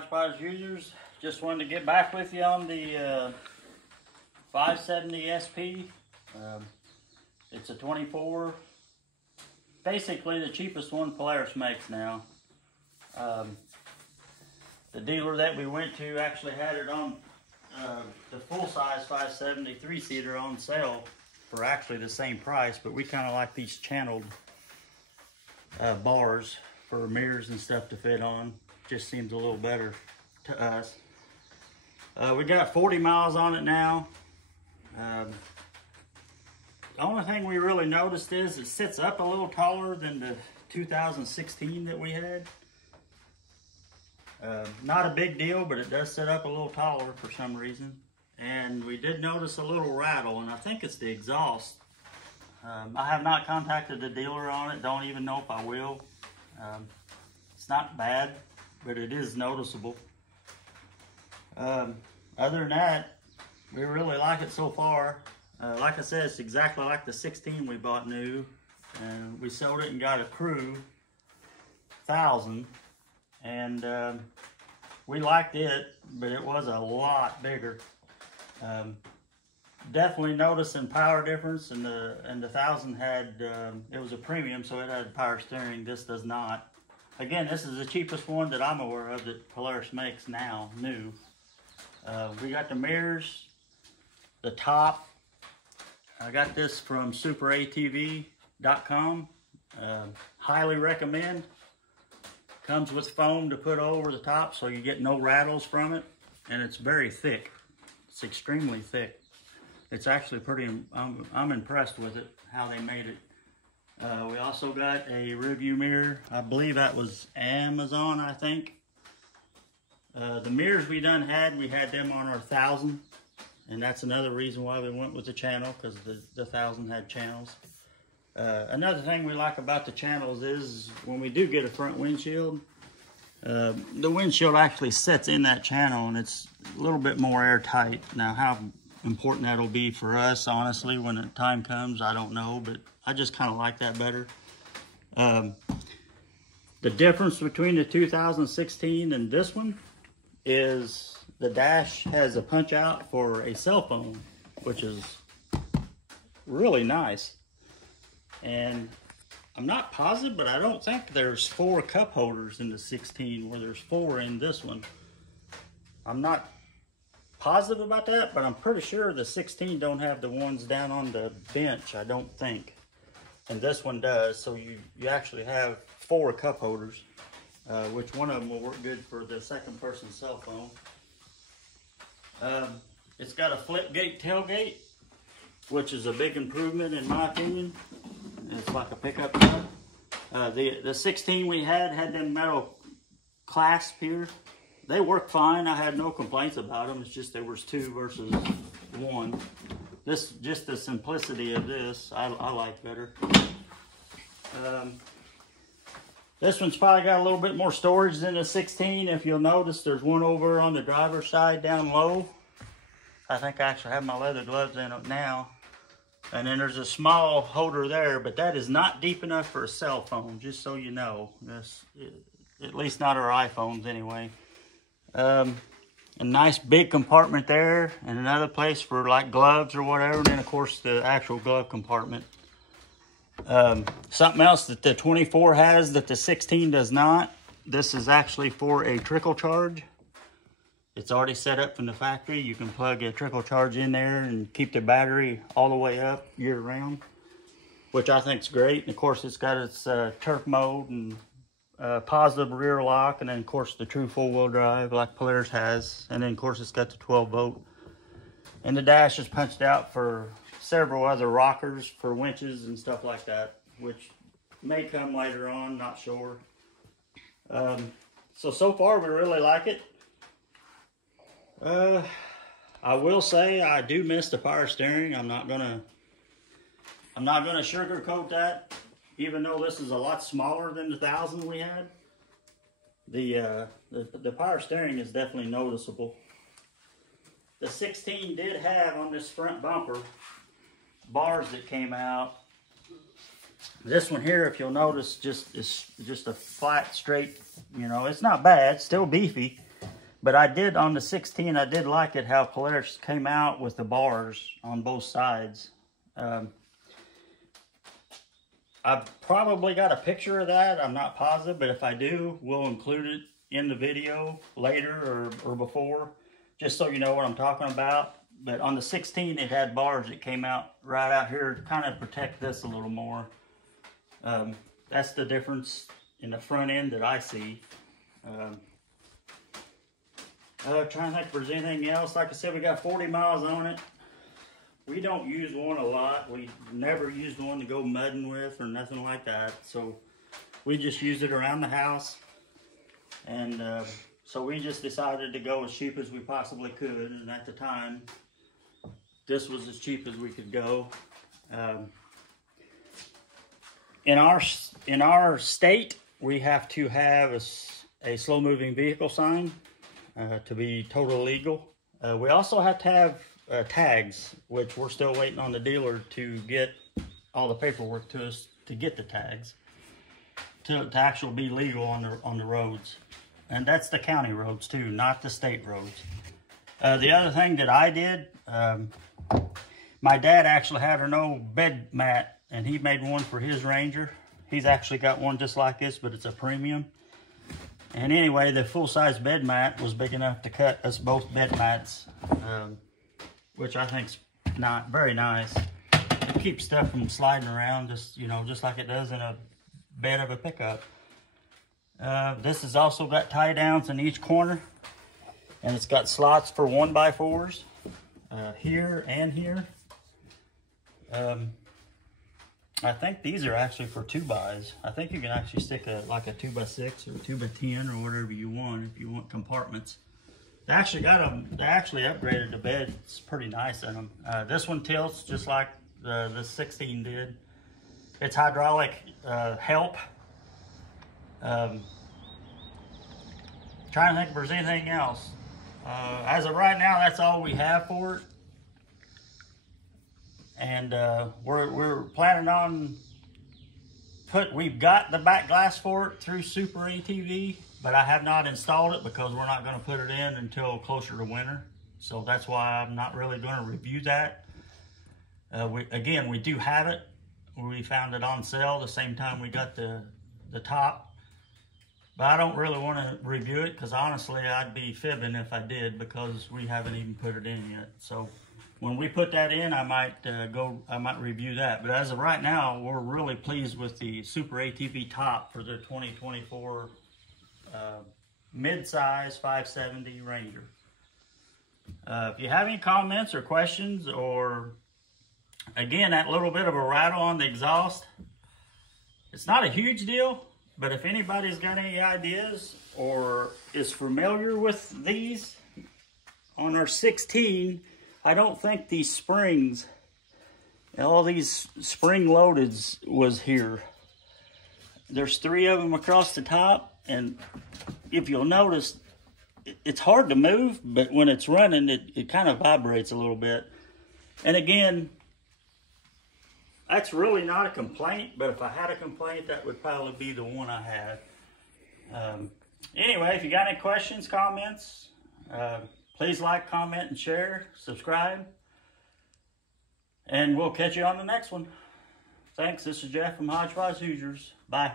Hodgepodge users, just wanted to get back with you on the 570 SP. It's a 24, basically the cheapest one Polaris makes now. The dealer that we went to actually had it on the full-size 570 3-seater on sale for actually the same price, but we kind of like these channeled bars for mirrors and stuff to fit on. Just seems a little better to us. We got 40 miles on it now. The only thing we really noticed is it sits up a little taller than the 2016 that we had. Not a big deal, but it does sit up a little taller for some reason. And we did notice a little rattle, and I think it's the exhaust. I have not contacted the dealer on it, don't even know if I will. It's not bad, but it is noticeable. Other than that, we really like it so far. Like I said, it's exactly like the 16 we bought new, and we sold it and got a crew 1000, and we liked it, but it was a lot bigger. Definitely noticing power difference, and the 1000 had it was a premium, so it had power steering. This does not. Again, this is the cheapest one that I'm aware of that Polaris makes now, new. We got the mirrors, the top. I got this from superatv.com. Highly recommend. Comes with foam to put over the top so you get no rattles from it, and it's very thick. It's extremely thick. It's actually pretty, I'm impressed with it, how they made it. We also got a rear view mirror. I believe that was Amazon, I think. The mirrors we had them on our 1000, and that's another reason why we went with the channel, because the 1000 had channels. Another thing we like about the channels is when we do get a front windshield, the windshield actually sits in that channel, and it's a little bit more airtight. Now, how important that'll be for us, honestly, when the time comes, I don't know, but I just kind of like that better. The difference between the 2016 and this one is the dash has a punch out for a cell phone, which is really nice. And I'm not positive, but I don't think there's 4 cup holders in the 16 where there's 4 in this one. I'm not positive about that, but I'm pretty sure the 16 don't have the ones down on the bench, I don't think. And this one does, so you actually have 4 cup holders, which one of them will work good for the second person's cell phone. It's got a flip gate tailgate, which is a big improvement in my opinion. It's like a pickup truck. The 16 we had them metal clasp here. They work fine. I had no complaints about them. It's just there was 2 versus 1. This, just the simplicity of this, I like better. This one's probably got a little bit more storage than the 16. If you'll notice, there's one over on the driver's side down low. I think I actually have my leather gloves in it now. And then there's a small holder there, but that is not deep enough for a cell phone, just so you know. At least not our iPhones anyway. A nice big compartment there, and another place for like gloves or whatever, and then of course the actual glove compartment. Something else that the 24 has that the 16 does not, this is actually for a trickle charge. It's already set up from the factory. You can plug a trickle charge in there and keep the battery all the way up year round, which I think is great. And of course it's got its turf mode and positive rear lock, and then of course the true 4-wheel drive like Polaris has, and then of course it's got the 12-volt. And the dash is punched out for several other rockers for winches and stuff like that, which may come later on, not sure. So far we really like it. I will say I do miss the power steering. I'm not gonna sugarcoat that. Even though this is a lot smaller than the 1000 we had, the power steering is definitely noticeable. The 16 did have on this front bumper bars that came out. This one here, if you'll notice, is just a flat, straight. You know, it's not bad. It's still beefy, But I did, on the 16, I did like it how Polaris came out with the bars on both sides. I've probably got a picture of that. I'm not positive, but if I do, we'll include it in the video later or before, just so you know what I'm talking about. But on the 16, it had bars that came out right out here to kind of protect this a little more. That's the difference in the front end that I see. Trying to think if there's anything else. Like I said, we got 40 miles on it. We don't use one a lot. We never used one to go mudding with or nothing like that. So we just use it around the house. And so we just decided to go as cheap as we possibly could. And at the time, this was as cheap as we could go. In our state, we have to have a slow-moving vehicle sign to be totally legal. We also have to have tags, which we're still waiting on the dealer to get all the paperwork to us to get the tags to actually be legal on the roads. And that's the county roads too, not the state roads. The other thing that I did, my dad actually had an old bed mat, and he made one for his Ranger. He's actually got one just like this, but it's a premium. And anyway, the full-size bed mat was big enough to cut us both bed mats, which I think's not very nice. It keeps stuff from sliding around, just like it does in a bed of a pickup. This has also got tie downs in each corner, and it's got slots for 1x4s here and here. I think these are actually for 2x. I think you can actually stick like a 2x6 or 2x10 or whatever you want if you want compartments. They actually got them. They actually upgraded the bed. It's pretty nice in them. This one tilts just like the 16 did. It's hydraulic help. Trying to think if there's anything else. As of right now, that's all we have for it. And we're planning on we've got the back glass for it through Super ATV, but I have not installed it because we're not going to put it in until closer to winter. So that's why I'm not really going to review that. Again, we do have it. We found it on sale the same time we got the top. But I don't really want to review it because honestly, I'd be fibbing if I did because we haven't even put it in yet. So when we put that in, I might review that. But as of right now, we're really pleased with the Super ATV top for the 2024 mid-size 570 Ranger. If you have any comments or questions, or again, that little bit of a rattle on the exhaust, it's not a huge deal, but if anybody's got any ideas or is familiar with these, on our 16, I don't think these springs, all these spring loadeds was here. There's 3 of them across the top, and if you'll notice, it's hard to move, but when it's running, it kind of vibrates a little bit. And again, that's really not a complaint, but if I had a complaint, that would probably be the one I had. Anyway, if you got any questions, comments, please like, comment, and share, subscribe, and we'll catch you on the next one. Thanks, this is Jeff from Hodgepodge Hoosiers. Bye.